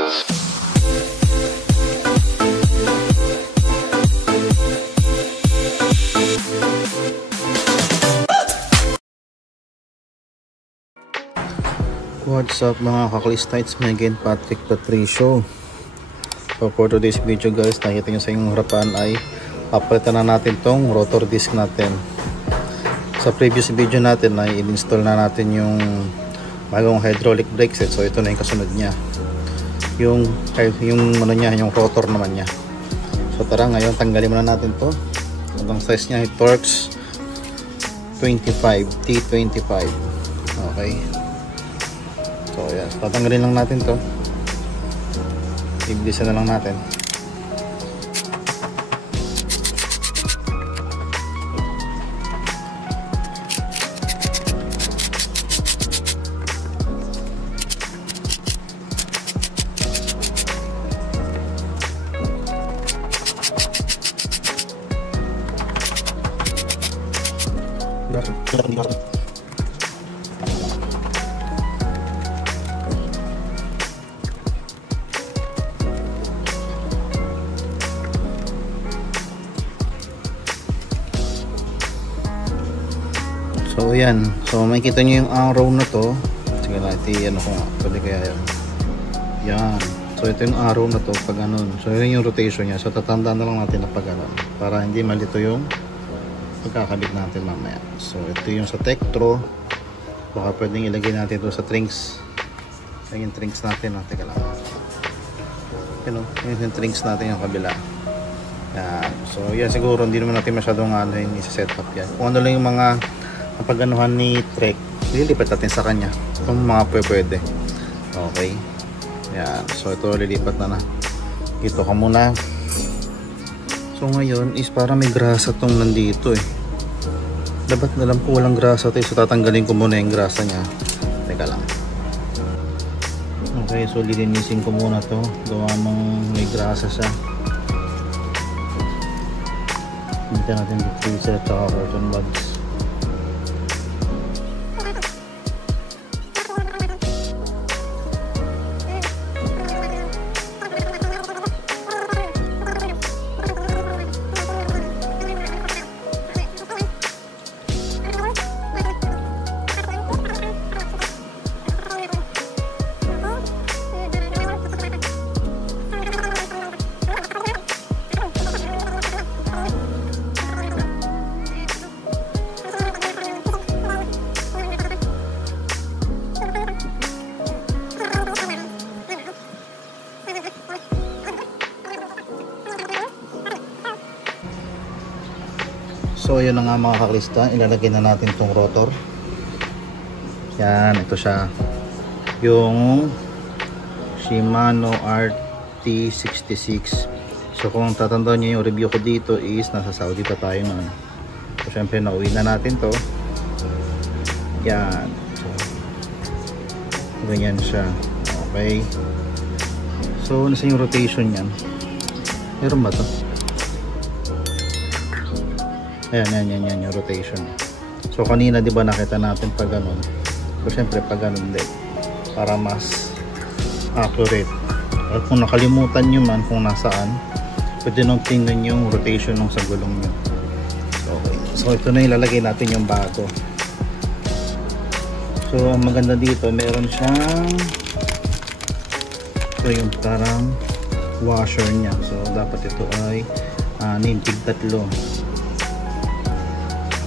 What's up mga kaklistites, may again Patrick Patricio. So for today's video guys, nakita nyo sa inyong harapan ay papalitan na natin tong rotor disc natin. Sa previous video natin ay in-install na natin yung bagong hydraulic brake set. So ito na yung kasunod niya, yung ano niya, yung rotor naman niya. So tara, ngayon tanggalin muna natin to. Ang size niya ay Torx 25 T25. Okay, so yan, tatanggalin lang natin to, ibilisan na lang natin. So yan, so makikita nyo yung arrow na to. Sige natin, ano ko nga, pwede kaya yan. Yan, so ito yung arrow na to pag ganun. So yun yung rotation nya. So tatandaan na lang natin na pag ganun, para hindi malito yung pagkakabit natin mamaya. So ito yung sa Tektro. Baka pwedeng ilagay natin ito sa Trinx. Yung Trinx natin, teka lang, yun o, yung Trinx natin yung kabila. Yan, so yan, siguro hindi naman natin masyadong yung isa-set up yan. Kung ano lang yung mga napaganuhan ni Trek, lilipat natin sa kanya kung mga pwede. Okay, yan, so ito lilipat na. Dito ka muna. So ngayon is para may grasa tong nandito eh. Dapat alam ko walang grasa to, so tatanggalin ko muna yung grasa nya. Teka lang. Okay, so lilinisin ko muna to, gawa nung may grasa siya. Hindi natin diffuser at saka carton buds. So yun na nga mga kaklista, ilalagay na natin tong rotor. Yan, ito siya, yung Shimano RT66. So kung tatandaan nyo yung review ko dito is nasa Saudi pa tayo noon. So syempre nauwi na natin to. Yan, so ganyan siya. Okay, so nasa yung rotation yan, meron ba to? Ayan, yan yung rotation. So kanina di ba nakita natin pag ganun. So syempre pag ganun din, para mas accurate. At kung nakalimutan nyo man kung nasaan, pwede nung tingnan yung rotation ng sa gulong nyo. Okay, so ito na ilalagay natin yung bago. So ang maganda dito, meron siyang ito yung parang washer nya. So dapat ito ay nintig tatlo.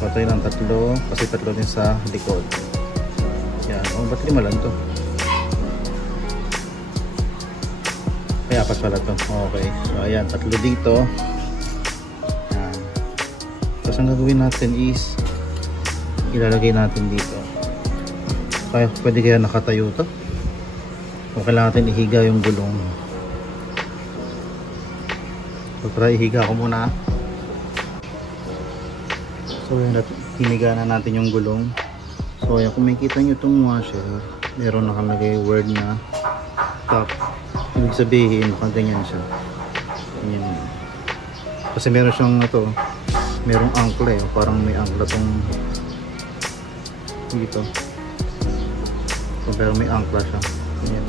Patay ng tatlo, kasi tatlo din sa likod. Yan, ba't lima lang to? Ay, apat pala to. Okay, so ayan, tatlo dito. Yan. Tapos ang gagawin natin is ilalagay natin dito. Kaya pwede kaya nakatayo to? O kailangan natin ihiga yung gulong. So try, ihiga ko muna. So hiniga na natin yung gulong. So ayan, kung makikita nyo itong washer, meron nakalagay word na top. Ibig sabihin nakaganyan siya. Ganyan. Kasi meron siyang ito, merong angkla eh, parang may angkla tong dito. So pero may angkla siya. Ganyan.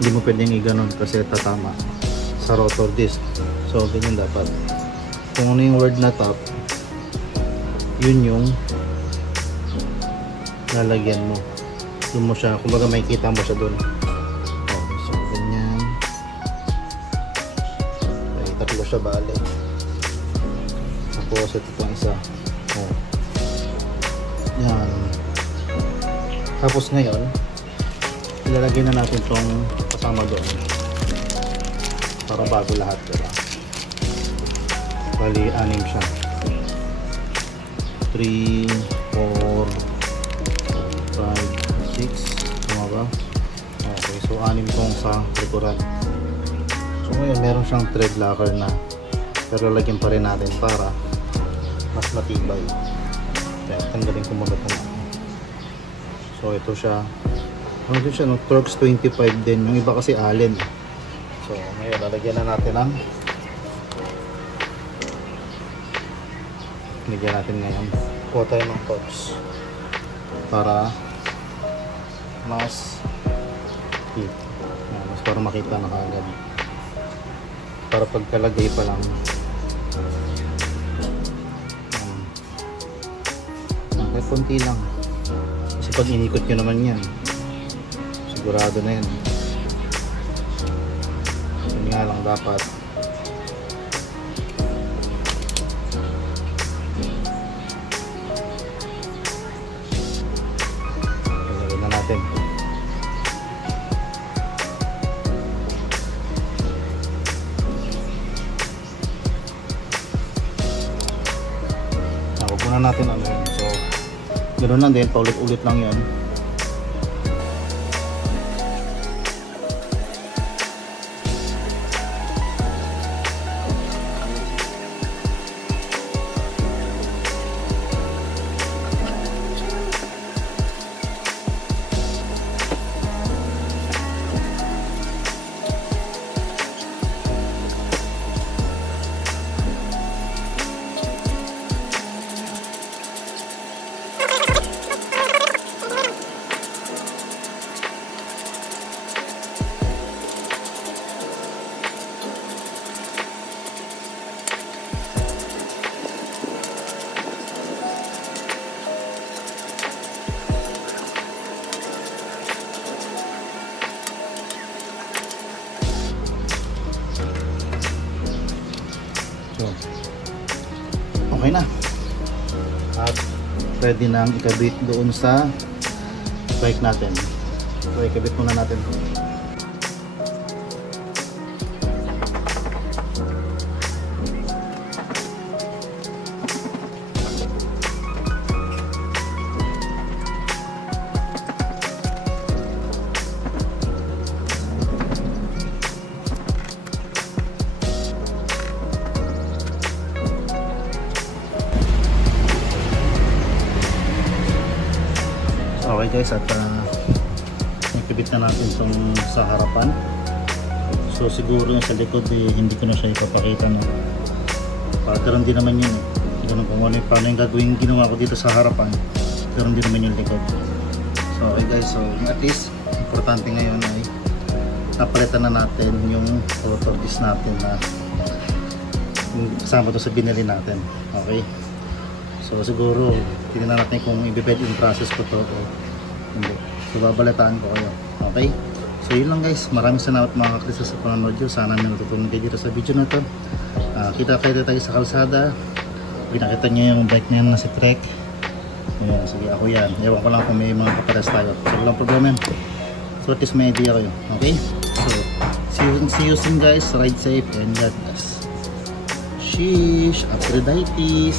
Hindi mo pwedeng i-ganon kasi tatama sa rotor disc. So ganyan dapat. Kung ano yung word na top, yun yung lalagyan mo. Doon mo siya, kumbaga makikita mo siya doon. So ganyan. May tatlo siya bale. Tapos ito pang isa. Yan. Tapos ngayon, ilalagay na natin tong kasama doon. Para bago lahat, diba? Bali, 6 siya. 3, 4, 5, 6. Tama ba? Okay, so 6 tong sa likuran. So ngayon, meron siyang thread locker na. Pero lalagyan pa rin natin para mas matibay. Kaya tanggalin ko muna ito. So ito siya. Ano din siya? No? Torx 25 din. Yung iba kasi Allen. So ngayon, lalagyan na natin ang lagyan natin ngayon. Kuha tayo ng Torx para mas para makita na kaagad. Para pagkalagay pa lang kahit konti lang. Kasi pag inikot nyo naman yan, sigurado na yan. Yun nga lang dapat. Pagawin na natin. Huwag muna natin ano yun. So, ganoon lang din, paulit-ulit lang yan. Okay na at ready nang ikabit doon sa bike natin. So ikabit muna natin. Okay guys, at ikabit na natin itong sa harapan. So siguro yung sa likod hindi ko na siya ipapakita na ganun din naman yun ganun kung ano, paano yung gagawin ginawa ko dito sa harapan, ganun din naman yung likod. So okay guys, so at least importante ngayon ay napalitan na natin yung rotor disc natin na kasama to sa binili natin. Okay, so siguro tingnan natin kung i-bed in process ko to o hindi. So babalitaan ko kayo. Okay? So yun lang guys. Maraming salamat mga kakrisa sa panonood nyo. Sana may natutunan kayo dito sa video na to. Kita kayo tayo sa kalsada. Pinakita nyo yung bike na yan na si Trek. Ayan, sige ako yan. Ewan ko lang kung may mga kapares tayo. So walang problema. So at least may idea kayo. Okay? So see you soon guys. Ride safe and God bless. Sheesh. Aphrodite.